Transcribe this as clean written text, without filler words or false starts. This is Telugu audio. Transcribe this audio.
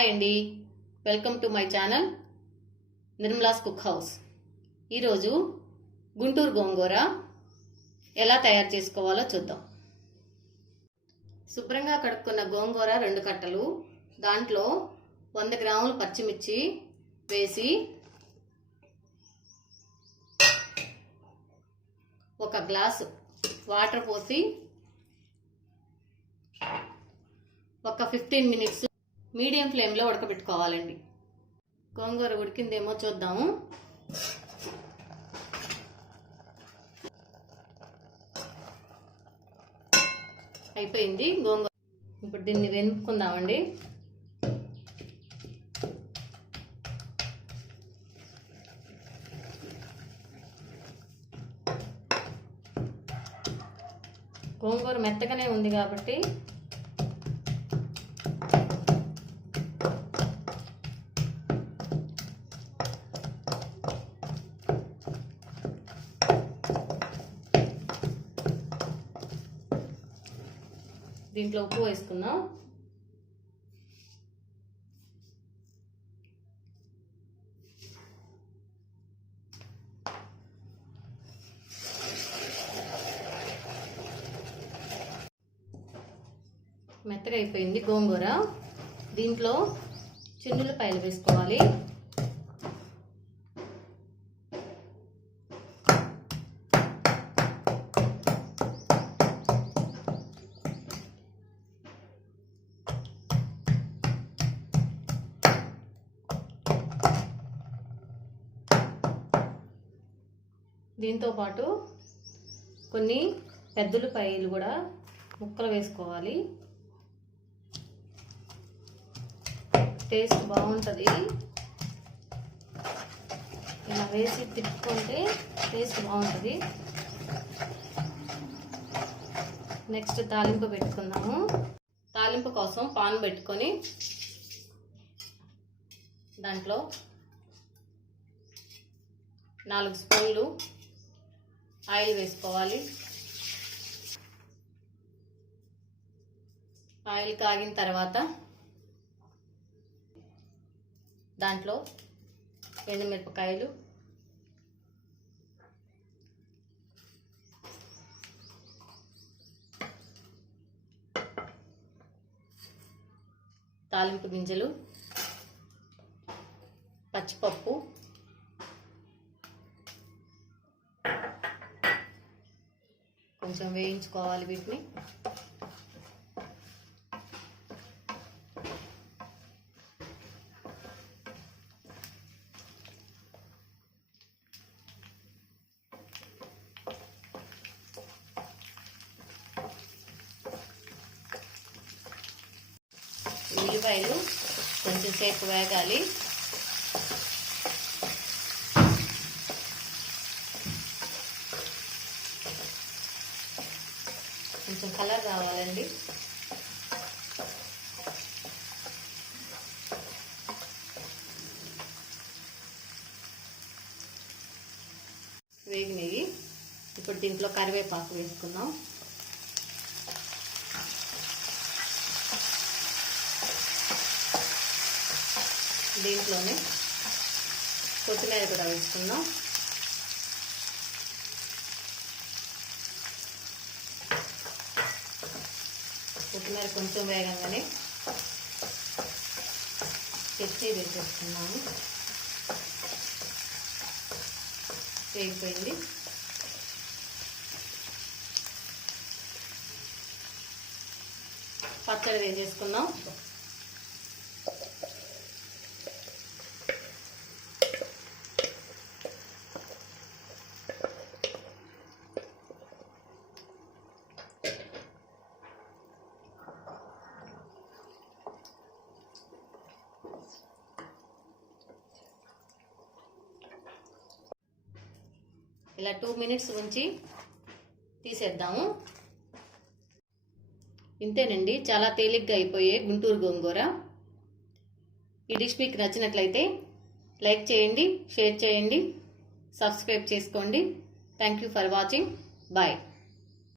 హాయ్ అండి, welcome to my channel Nirmala's cook house. ఈరోజు గుంటూరు గోంగూర ఎలా తయారు చేసుకోవాలో చూద్దాం. శుభ్రంగా కడుక్కున్న గోంగూర 2 కట్టలు, దాంట్లో 100 గ్రాములు పచ్చిమిర్చి వేసి 1 గ్లాసు వాటర్ పోసి ఒక 15 మినిట్స్ మీడియం ఫ్లేమ్లో ఉడకబెట్టుకోవాలండి. గోంగూర ఉడికిందేమో చూద్దాము. అయిపోయింది గోంగూర. ఇప్పుడు దీన్ని వెనుక్కుందామండి. గోంగూర మెత్తగానే ఉంది కాబట్టి దీంట్లో ఉప్పు వేసుకుందాం. మెత్తగా అయిపోయింది గోంగూర. దీంట్లో చిన్నులపాయలు వేసుకోవాలి. దీంతో పాటు కొన్ని పెద్దలపాయలు కూడా ముక్కలు వేసుకోవాలి. టేస్ట్ బాగుంటుంది. ఇలా వేసి తిప్పుకుంటే టేస్ట్ బాగుంటుంది. నెక్స్ట్ తాలింపు పెట్టుకుందాము. తాలింపు కోసం పాన్ పెట్టుకొని దాంట్లో 4 స్పూన్లు ఆయిల్ వేసుకోవాలి. ఆయిల్ కాగిన తర్వాత దాంట్లో ఎండుమిరపకాయలు, తాలింపు గింజలు, పచ్చిపప్పు, కొంచెం వేయించుకోవాలి. వీటిని ఉల్లిపాయలు కొంచెం సేపు వేగాలి. కొంచెం కలర్ రావాలండి. వేగినవి. ఇప్పుడు దీంట్లో కరివేపాకు వేసుకుందాం. దీంట్లోనే కొత్తిమీర కూడా వేసుకుందాం. కొత్తిమీర కొంచెం వేగంగానే చట్నీ వేసేసుకున్నాము. వేగిపోయింది. పచ్చడి వేసేసుకుందాం. ఇలా 2 మినిట్స్ ఉంచి తీసేద్దాము. ఇంతేనండి, చాలా తేలిగ్గా అయిపోయే గుంటూరు గోంగూర. ఈ డిష్ మీకు నచ్చినట్లయితే లైక్ చేయండి, షేర్ చేయండి, సబ్స్క్రైబ్ చేసుకోండి. Thank you for watching. Bye.